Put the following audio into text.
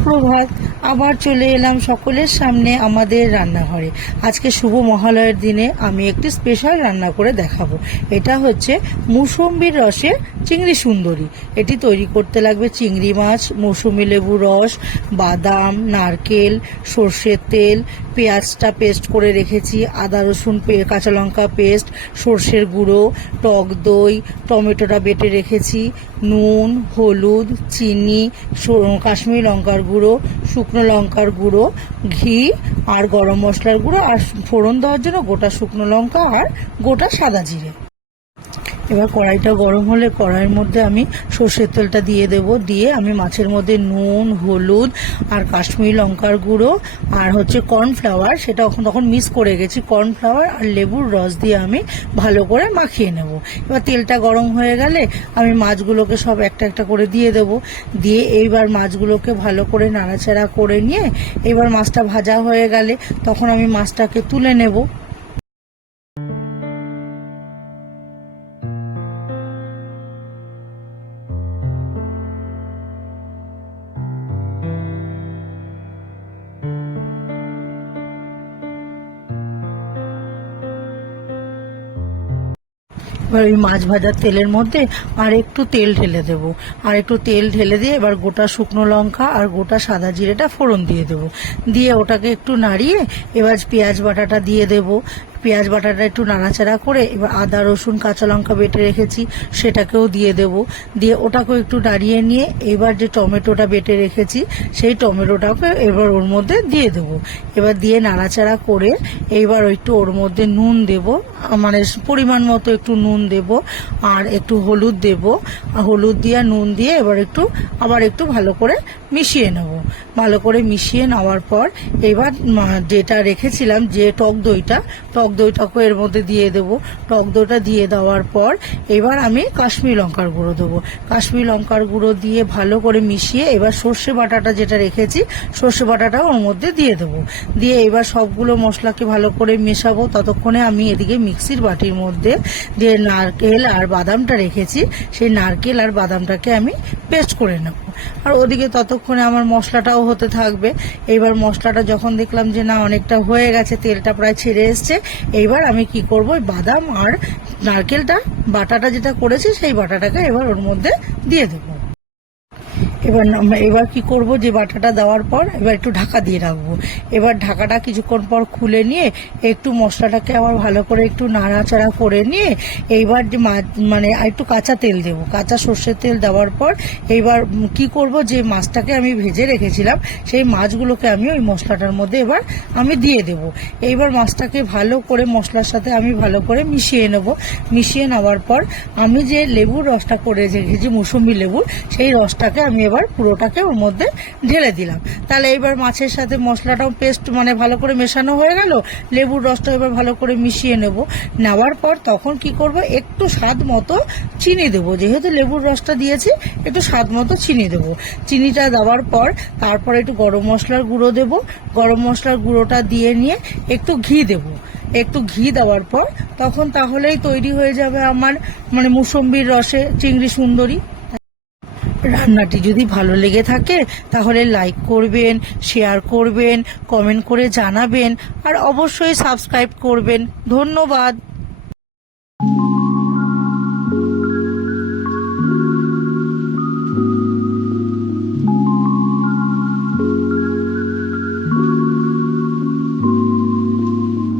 সুপ্রভাত। আবার চলে এলাম সকলের সামনে আমাদের রান্নাঘরে। আজকে শুভ মহালয়ের দিনে আমি একটি স্পেশাল রান্না করে দেখাবো। এটা হচ্ছে মুসম্বির রসের চিংড়ি সুন্দরী। এটি তৈরি করতে লাগবে চিংড়ি মাছ, মৌসুমি লেবু রস, বাদাম, নারকেল, সর্ষের তেল, পেঁয়াজটা পেস্ট করে রেখেছি, আদা রসুন কাঁচা লঙ্কা পেস্ট, সর্ষের গুঁড়ো, টক দই, টমেটোটা বেটে রেখেছি, নুন, হলুদ, চিনি, কাশ্মীরি লঙ্কার গুঁড়ো, শুকনো লঙ্কার গুঁড়ো, ঘি আর গরম মশলার গুঁড়ো, আর ফোড়ন দেওয়ার জন্য গোটা শুকনো লঙ্কা আর গোটা সাদা জিরে। এবার কড়াইটা গরম হলে কড়াইয়ের মধ্যে আমি সর্ষের তেলটা দিয়ে দেব। দিয়ে আমি মাছের মধ্যে নুন, হলুদ আর কাশ্মীরি লঙ্কার গুঁড়ো আর হচ্ছে কর্নফ্লাওয়ার, সেটা তখন মিক্স করে গেছি, কর্নফ্লাওয়ার আর লেবুর রস দিয়ে আমি ভালো করে মাখিয়ে নেব। এবার তেলটা গরম হয়ে গেলে আমি মাছগুলোকে সব একটা একটা করে দিয়ে দেব। দিয়ে এইবার মাছগুলোকে ভালো করে নাড়াচাড়া করে নিয়ে এবার মাছটা ভাজা হয়ে গেলে তখন আমি মাছটাকে তুলে নেব। এবার ওই মাছ ভাজার তেলের মধ্যে আর একটু তেল ঢেলে দেবো, আর একটু তেল ঢেলে দিয়ে এবার গোটা শুকনো লঙ্কা আর গোটা সাদা জিরেটা ফোড়ন দিয়ে দেবো। দিয়ে ওটাকে একটু নাড়িয়ে এবার পেঁয়াজ বাটাটা দিয়ে দেবো। পেঁয়াজ বাটাটা একটু নাড়াচাড়া করে এবার আদা রসুন কাঁচা লঙ্কা বেটে রেখেছি সেটাকেও দিয়ে দেব। দিয়ে ওটাকেও একটু নাড়িয়ে নিয়ে এবার যে টমেটোটা বেটে রেখেছি সেই টমেটোটাকে এবার ওর মধ্যে দিয়ে দেবো। এবার দিয়ে নাড়াচাড়া করে এইবার একটু ওর মধ্যে নুন দেব, মানে পরিমাণ মতো একটু নুন দেব আর একটু হলুদ দেব। হলুদ দিয়ে নুন দিয়ে এবার আবার একটু ভালো করে মিশিয়ে নেব। ভালো করে মিশিয়ে নেওয়ার পর এবার যেটা রেখেছিলাম যে টক দইটাকে এর মধ্যে দিয়ে দেবো। টক দইটা দিয়ে দেওয়ার পর এবার আমি কাশ্মীরি লঙ্কার গুঁড়ো দেবো। কাশ্মীরি লঙ্কার গুঁড়ো দিয়ে ভালো করে মিশিয়ে এবার সর্ষে বাটাটা যেটা রেখেছি সর্ষে বাটাটাও ওর মধ্যে দিয়ে দেবো। দিয়ে এবার সবগুলো মশলাকে ভালো করে মেশাবো। ততক্ষণে আমি এদিকে মিক্সির বাটির মধ্যে যে নারকেল আর বাদামটা রেখেছি সেই নারকেল আর বাদামটাকে আমি পেস্ট করে নেব। আর ওদিকে ততক্ষণে আমার মশলাটাও হতে থাকবে। এইবার মশলাটা যখন দেখলাম যে না অনেকটা হয়ে গেছে, তেলটা প্রায় ছেড়ে এসছে, এইবার আমি কি করব, বাদাম আর নারকেলটা বাটাটা যেটা করেছি সেই বাটাটাকে এবার ওর মধ্যে দিয়ে দেবো। এবার কি করব, যে বাটাটা দেওয়ার পর এবার একটু ঢাকা দিয়ে রাখবো। এবার ঢাকাটা কিছুক্ষণ পর খুলে নিয়ে একটু মশলাটাকে আবার ভালো করে একটু নাড়াচাড়া করে নিয়ে এইবার যে মানে একটু কাঁচা তেল দেবো, কাঁচা সর্ষের তেল দেওয়ার পর এইবার কি করব, যে মাছটাকে আমি ভেজে রেখেছিলাম সেই মাছগুলোকে আমি ওই মশলাটার মধ্যে এবার আমি দিয়ে দেব। এইবার মাছটাকে ভালো করে মশলার সাথে আমি ভালো করে মিশিয়ে নেব। মিশিয়ে নেওয়ার পর আমি যে লেবুর রসটা করে রেখেছি মৌসুমি লেবুর, সেই রসটাকে আমি এবার পুরোটাকে ওর মধ্যে ঢেলে দিলাম। তাহলে এবার মাছের সাথে মশলাটাও পেস্ট মানে ভালো করে মেশানো হয়ে গেল। লেবুর রসটা এবার ভালো করে মিশিয়ে নেব। নেওয়ার পর তখন কি করব, একটু স্বাদ মতো চিনি দেবো। যেহেতু লেবুর রসটা দিয়েছি একটু স্বাদ মতো চিনি দেবো। চিনিটা দেওয়ার পর তারপরে একটু গরম মশলার গুঁড়ো দেবো। গরম মশলার গুঁড়োটা দিয়ে নিয়ে একটু ঘি দেবো। একটু ঘি দেওয়ার পর তখন তাহলেই তৈরি হয়ে যাবে আমার মানে মুসম্বির রসে চিংড়ি সুন্দরী। রান্নাটি যদি ভালো লেগে থাকে তাহলে লাইক করবেন, শেয়ার করবেন, কমেন্ট করে জানাবেন আর অবশ্যই সাবস্ক্রাইব করবেন। ধন্যবাদ।